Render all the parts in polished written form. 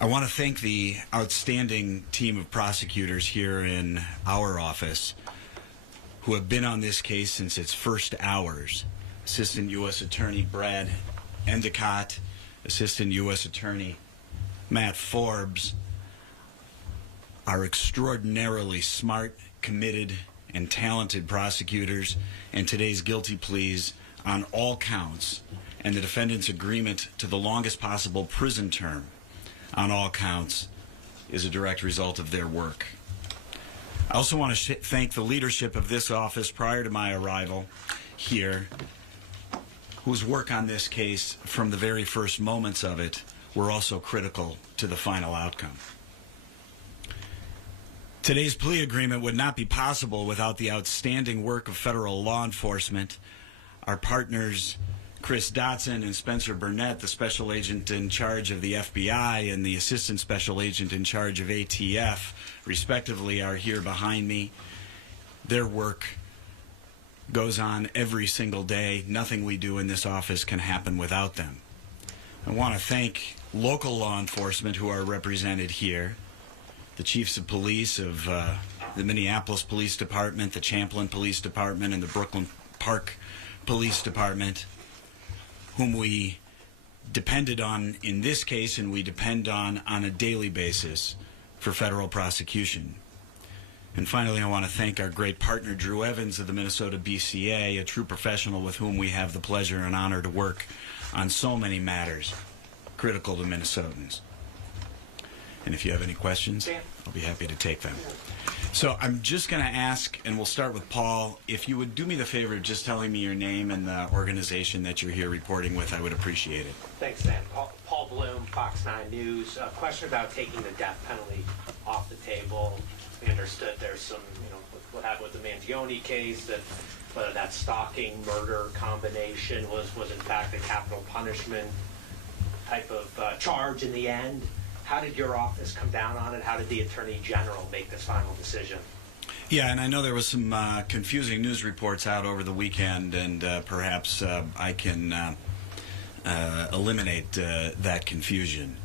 I want to thank the outstanding team of prosecutors here in our office who have been on this case since its first hours. Assistant U.S. Attorney Brad Endicott, Assistant U.S. Attorney Matt Forbes are extraordinarily smart, committed, and talented prosecutors, and today's guilty pleas on all counts and the defendant's agreement to the longest possible prison term on all counts is a direct result of their work. I also want to thank the leadership of this office prior to my arrival here, whose work on this case from the very first moments of it were also critical to the final outcome. Today's plea agreement would not be possible without the outstanding work of federal law enforcement. Our partners, Chris Dotson and Spencer Burnett, the special agent in charge of the FBI and the assistant special agent in charge of ATF, respectively, are here behind me. Their work goes on every single day. Nothing we do in this office can happen without them. I want to thank local law enforcement who are represented here, the chiefs of police of the Minneapolis Police Department, the Champlin Police Department, and the Brooklyn Park Police Department, whom we depended on in this case and we depend on a daily basis for federal prosecution. And finally, I want to thank our great partner, Drew Evans of the Minnesota BCA, a true professional with whom we have the pleasure and honor to work on so many matters critical to Minnesotans. And if you have any questions, I'll be happy to take them. So I'm just going to ask, and we'll start with Paul, if you would do me the favor of just telling me your name and the organization that you're here reporting with, I would appreciate it. Thanks, Dan. Paul Bloom, Fox 9 News. A question about taking the death penalty off the table. We understood there's some, what happened with the Mangione case, that whether that stalking murder combination was in fact a capital punishment type of charge in the end. How did your office come down on it? How did the Attorney General make this final decision? Yeah, and I know there was some confusing news reports out over the weekend, and perhaps I can eliminate that confusion.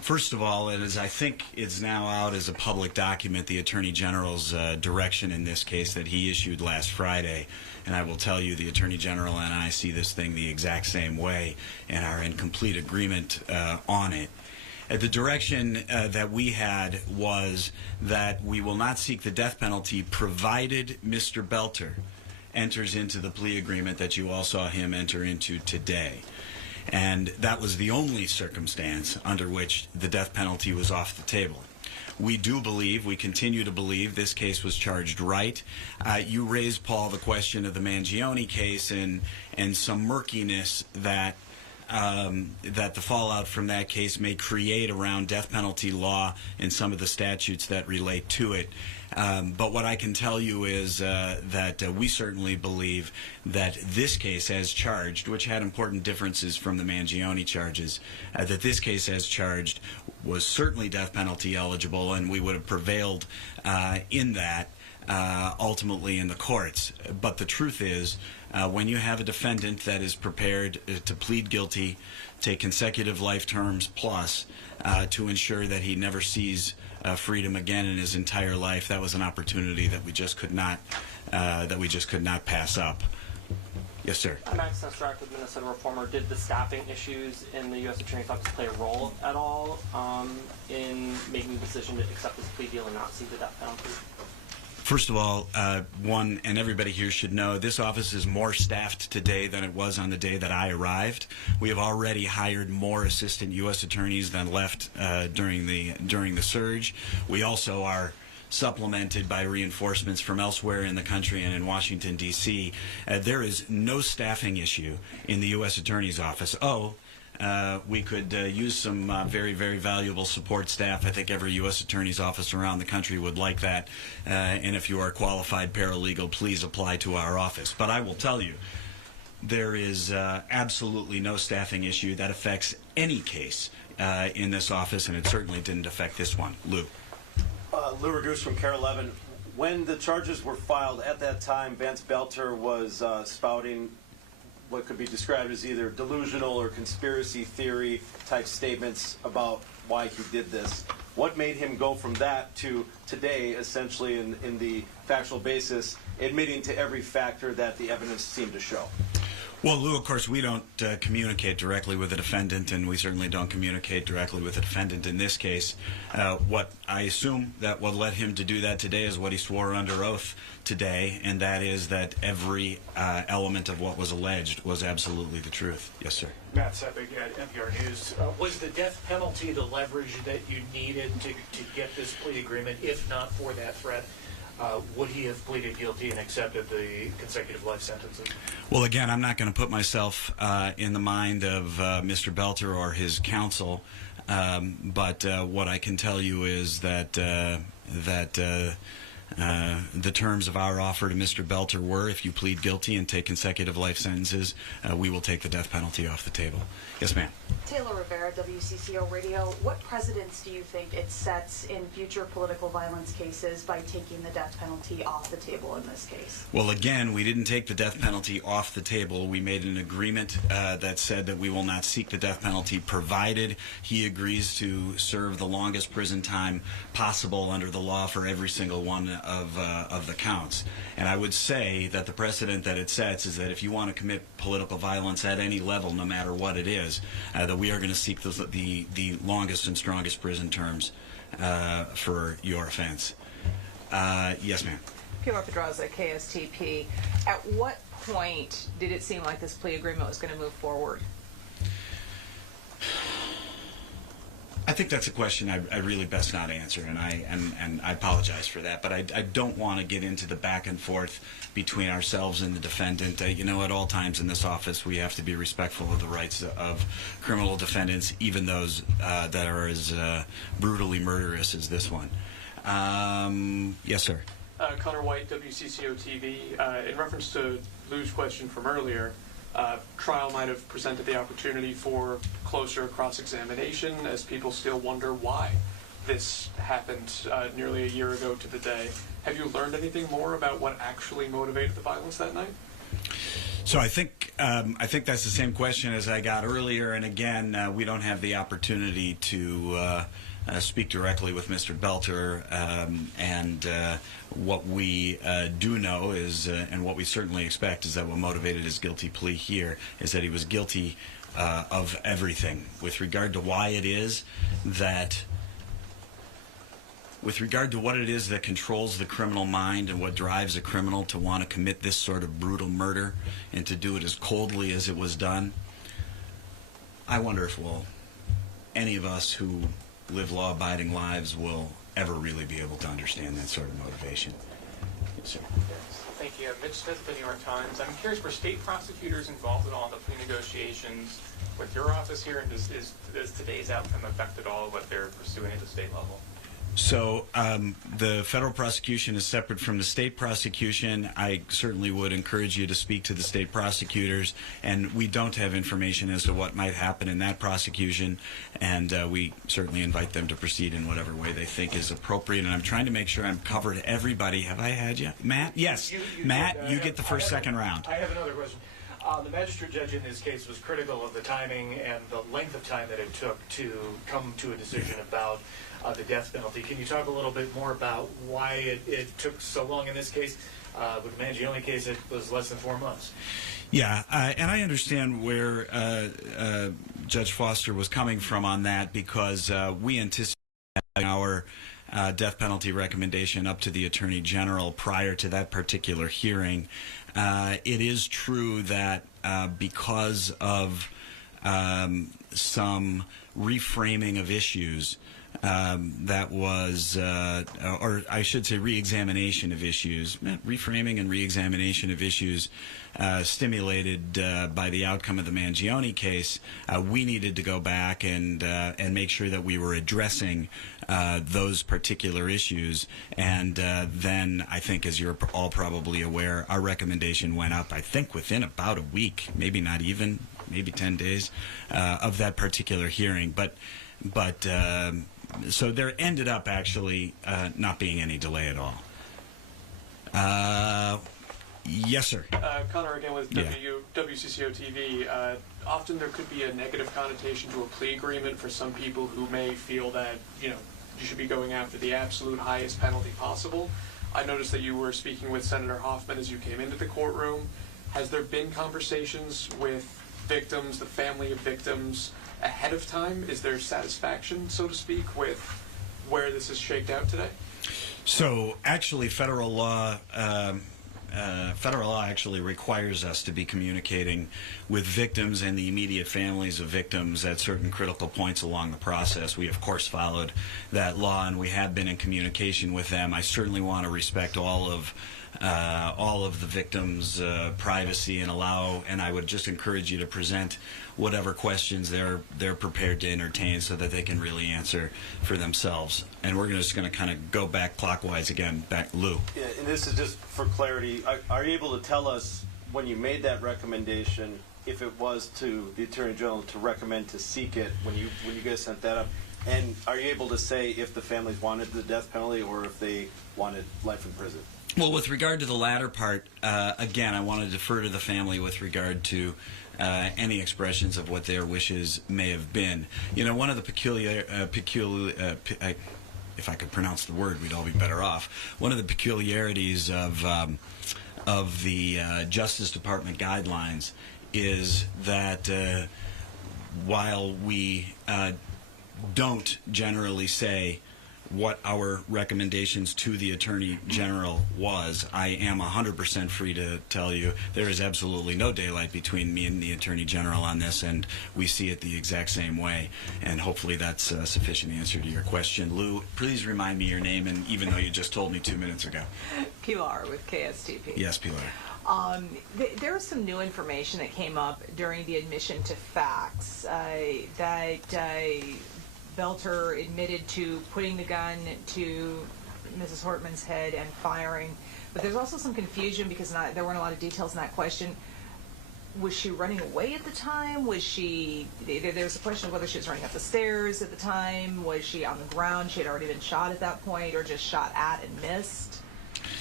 First of all, as I think it's now out as a public document, the Attorney General's direction in this case that he issued last Friday, and I will tell you the Attorney General and I see this thing the exact same way and are in complete agreement on it. The direction that we had was that we will not seek the death penalty provided Mr. Boelter enters into the plea agreement that you all saw him enter into today. And that was the only circumstance under which the death penalty was off the table. We do believe, we continue to believe, this case was charged right. You raised, Paul, the question of the Mangione case and some murkiness that the fallout from that case may create around death penalty law and some of the statutes that relate to it. But what I can tell you is that we certainly believe that this case as charged, which had important differences from the Mangione charges, that this case as charged was certainly death penalty eligible, and we would have prevailed in that ultimately in the courts. But the truth is, when you have a defendant that is prepared to plead guilty, take consecutive life terms plus to ensure that he never sees freedom again in his entire life, that was an opportunity that we just could not pass up. Yes, sir. I'm Access Director with Minnesota Reformer. Did the staffing issues in the U.S. Attorney's Office play a role at all in making the decision to accept this plea deal and not seek the death penalty? First of all, one, and everybody here should know, this office is more staffed today than it was on the day that I arrived. We have already hired more assistant U.S. attorneys than left during the surge. We also are supplemented by reinforcements from elsewhere in the country and in Washington, D.C. There is no staffing issue in the U.S. Attorney's Office. We could use some very, very valuable support staff. I think every U.S. Attorney's Office around the country would like that. And if you are a qualified paralegal, please apply to our office. But I will tell you, there is absolutely no staffing issue that affects any case in this office, and it certainly didn't affect this one. Lou. Lou Regoose from KARE 11. When the charges were filed at that time, Vance Boelter was spouting what could be described as either delusional or conspiracy theory type statements about why he did this. What made him go from that to today, essentially in the factual basis, admitting to every factor that the evidence seemed to show? Well, Lou, of course, we don't communicate directly with the defendant, and we certainly don't communicate directly with the defendant in this case. What I assume that what led him to do that today is what he swore under oath today, and that is that every element of what was alleged was absolutely the truth. Yes, sir. Matt Sepik at NPR News. Was the death penalty the leverage that you needed to get this plea agreement? If not for that threat, would he have pleaded guilty and accepted the consecutive life sentences? Well, again, I'm not going to put myself in the mind of Mr. Boelter or his counsel, but what I can tell you is that the terms of our offer to Mr. Boelter were, if you plead guilty and take consecutive life sentences, we will take the death penalty off the table. Yes, ma'am. Taylor Rivera, WCCO Radio. What precedents do you think it sets in future political violence cases by taking the death penalty off the table in this case? Well, again, we didn't take the death penalty off the table. We made an agreement that said that we will not seek the death penalty provided he agrees to serve the longest prison time possible under the law for every single one of the counts. And I would say that the precedent that it sets is that if you want to commit political violence at any level, no matter what it is, that we are going to seek the longest and strongest prison terms for your offense. Yes, ma'am. Pilar Pedraza, KSTP. At what point did it seem like this plea agreement was going to move forward? I think that's a question I really best not answer, and I apologize for that. But I don't want to get into the back and forth between ourselves and the defendant. You know, at all times in this office, we have to be respectful of the rights of criminal defendants, even those that are as brutally murderous as this one. Yes, sir. Connor White, WCCO TV. In reference to Lou's question from earlier, trial might have presented the opportunity for closer cross-examination, as people still wonder why this happened nearly a year ago to the day. Have you learned anything more about what actually motivated the violence that night? So I think that's the same question as I got earlier, and again, we don't have the opportunity to speak directly with Mr. Boelter, and what we do know is, and what we certainly expect, is that what motivated his guilty plea here is that he was guilty of everything. With regard to why it is that, with regard to what it is that controls the criminal mind and what drives a criminal to want to commit this sort of brutal murder and to do it as coldly as it was done, I wonder if any of us who live law-abiding lives will ever really be able to understand that sort of motivation. Yes, sir. Thank you. Mitch Smith, the New York Times. I'm curious, were state prosecutors involved at all in the plea negotiations with your office here, and does today's outcome affect at all what they're pursuing at the state level? So the federal prosecution is separate from the state prosecution. I certainly would encourage you to speak to the state prosecutors, and we don't have information as to what might happen in that prosecution, and we certainly invite them to proceed in whatever way they think is appropriate. And I'm trying to make sure I'm covered everybody. Have I had you? Matt? Yes. Matt, you get the second round. I have another question. The magistrate judge in this case was critical of the timing and the length of time that it took to come to a decision about the death penalty. Can you talk a little bit more about why it took so long in this case? With the Mangione case, it was less than 4 months. Yeah, and I understand where Judge Foster was coming from on that, because we anticipate our death penalty recommendation up to the Attorney General prior to that particular hearing. It is true that because of some reframing of issues, that was, or I should say re-examination of issues, reframing and re-examination of issues stimulated by the outcome of the Mangione case, we needed to go back and make sure that we were addressing those particular issues. And then I think, as you're all probably aware, our recommendation went up, I think, within about a week, maybe not even, maybe 10 days of that particular hearing. But so there ended up actually not being any delay at all. Yes, sir. Connor again with Yeah. WCCO TV. Often there could be a negative connotation to a plea agreement for some people who may feel that, you should be going after the absolute highest penalty possible. I noticed that you were speaking with Senator Hoffman as you came into the courtroom. Has there been conversations with victims, the family of victims, ahead of time? Is there satisfaction, so to speak, with where this is shaked out today? So actually, federal law actually requires us to be communicating with victims and the immediate families of victims at certain critical points along the process. We, of course, followed that law, and we have been in communication with them. I certainly want to respect all of the victims' privacy and I would just encourage you to present whatever questions they're prepared to entertain so that they can really answer for themselves. And we're just going to kind of go back clockwise again. Back, Lou. Yeah, and this is just for clarity. Are you able to tell us when you made that recommendation, if it was to the Attorney General to recommend to seek it when you guys sent that up? And are you able to say if the families wanted the death penalty or if they wanted life in prison? Well, with regard to the latter part, again, I want to defer to the family with regard to any expressions of what their wishes may have been. One of the if I could pronounce the word, we'd all be better off. One of the peculiarities of the Justice Department guidelines is that while we don't generally say what our recommendations to the Attorney General was, I am 100% free to tell you there is absolutely no daylight between me and the Attorney General on this, and we see it the exact same way. And hopefully that's a sufficient answer to your question. Lou, please remind me your name, and even though you just told me 2 minutes ago. Pilar with KSTP. Yes, Pilar. There was some new information that came up during the admission to facts that Boelter admitted to putting the gun to Mrs. Hortman's head and firing. But there's also some confusion because there weren't a lot of details in that question. Was she running away at the time? Was she... There's a question of whether she was running up the stairs at the time. Was she on the ground? She had already been shot at that point, or just shot at and missed?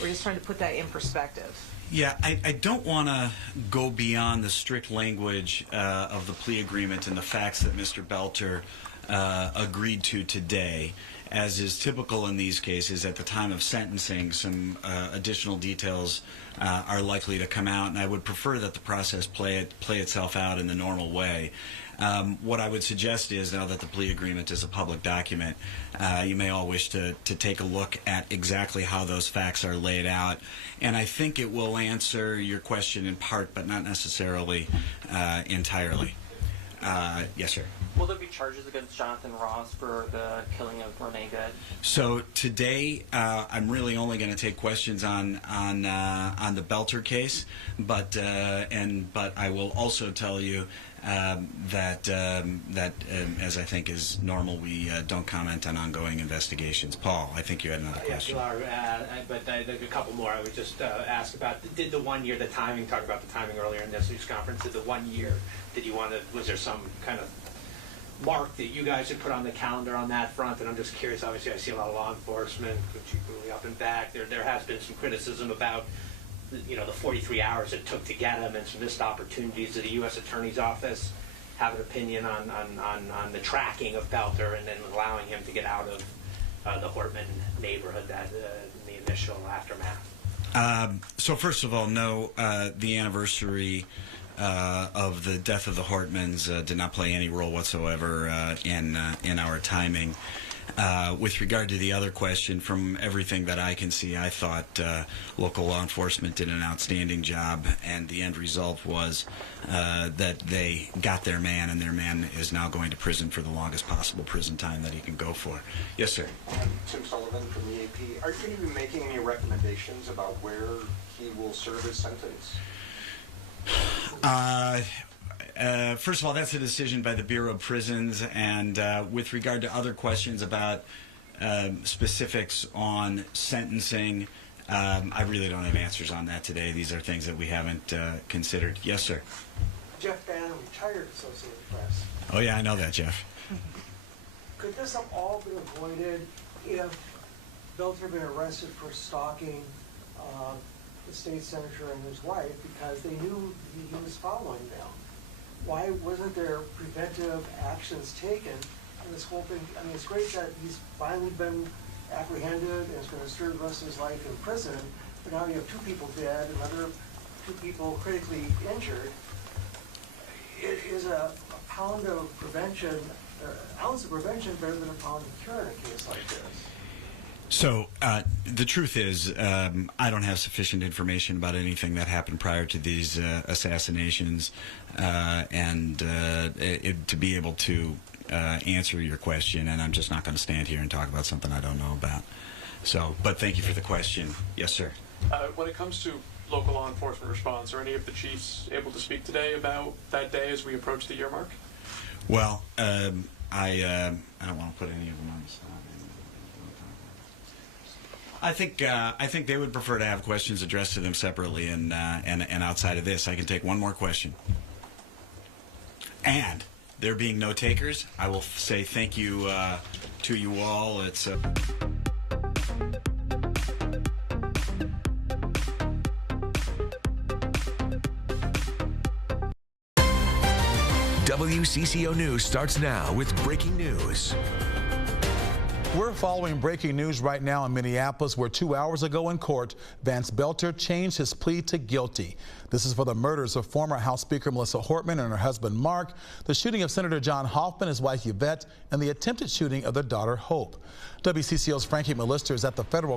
We're just trying to put that in perspective. Yeah, I don't want to go beyond the strict language of the plea agreement and the facts that Mr. Boelter agreed to today. As is typical in these cases, at the time of sentencing, some additional details are likely to come out, and I would prefer that the process play itself out in the normal way. What I would suggest is, now that the plea agreement is a public document, you may all wish to take a look at exactly how those facts are laid out, and I think it will answer your question in part, but not necessarily entirely. Yes, sir. Will there be charges against Jonathan Ross for the killing of Renee Good? So today, I'm really only going to take questions on the Boelter case, but I will also tell you that as I think is normal, we don't comment on ongoing investigations. Paul, I think you had another question. Yeah, but a couple more. I would just ask about, did the 1 year, the timing, talk about the timing earlier in this week's conference, did the 1 year, was there some kind of mark that you guys had put on the calendar on that front? And I'm just curious, obviously I see a lot of law enforcement, particularly up and back. There has been some criticism about the 43 hours it took to get him and some missed opportunities. Did the U.S. Attorney's Office have an opinion on the tracking of Boelter and then allowing him to get out of the Hortman neighborhood in the initial aftermath? So first of all, no, the anniversary of the death of the Hortmans did not play any role whatsoever in our timing. With regard to the other question, from everything that I can see, I thought local law enforcement did an outstanding job, and the end result was that they got their man, and their man is now going to prison for the longest possible prison time that he can go for. Yes, sir. Tim Sullivan from the AP. Are you going to be making any recommendations about where he will serve his sentence? First of all, that's a decision by the Bureau of Prisons, and with regard to other questions about specifics on sentencing, I really don't have answers on that today. These are things that we haven't considered. Yes, sir. Jeff Bannon, retired Associated Press. Oh, yeah, I know that, Jeff. Could this have all been avoided if Boelter had been arrested for stalking the state senator and his wife because they knew he was following them. Why wasn't there preventive actions taken in this whole thing? I mean, it's great that he's finally been apprehended and is going to serve the rest of his life in prison, but now you have 2 people dead, another 2 people critically injured. It is a pound of prevention, ounce of prevention better than a pound of cure in a case like this. So the truth is, I don't have sufficient information about anything that happened prior to these assassinations, and to be able to answer your question. And I'm just not going to stand here and talk about something I don't know about. So, but thank you for the question. Yes, sir. When it comes to local law enforcement response, are any of the chiefs able to speak today about that day as we approach the year mark? Well, I don't want to put any of them on the spot. I think they would prefer to have questions addressed to them separately, and outside of this, I can take one more question. And there being no takers, I will say thank you to you all. It's WCCO News starts now with breaking news. We're following breaking news right now in Minneapolis, where 2 hours ago in court, Vance Boelter changed his plea to guilty. This is for the murders of former House Speaker Melissa Hortman and her husband Mark, the shooting of Senator John Hoffman, his wife Yvette, and the attempted shooting of their daughter Hope. WCCO's Frankie Mellister is at the federal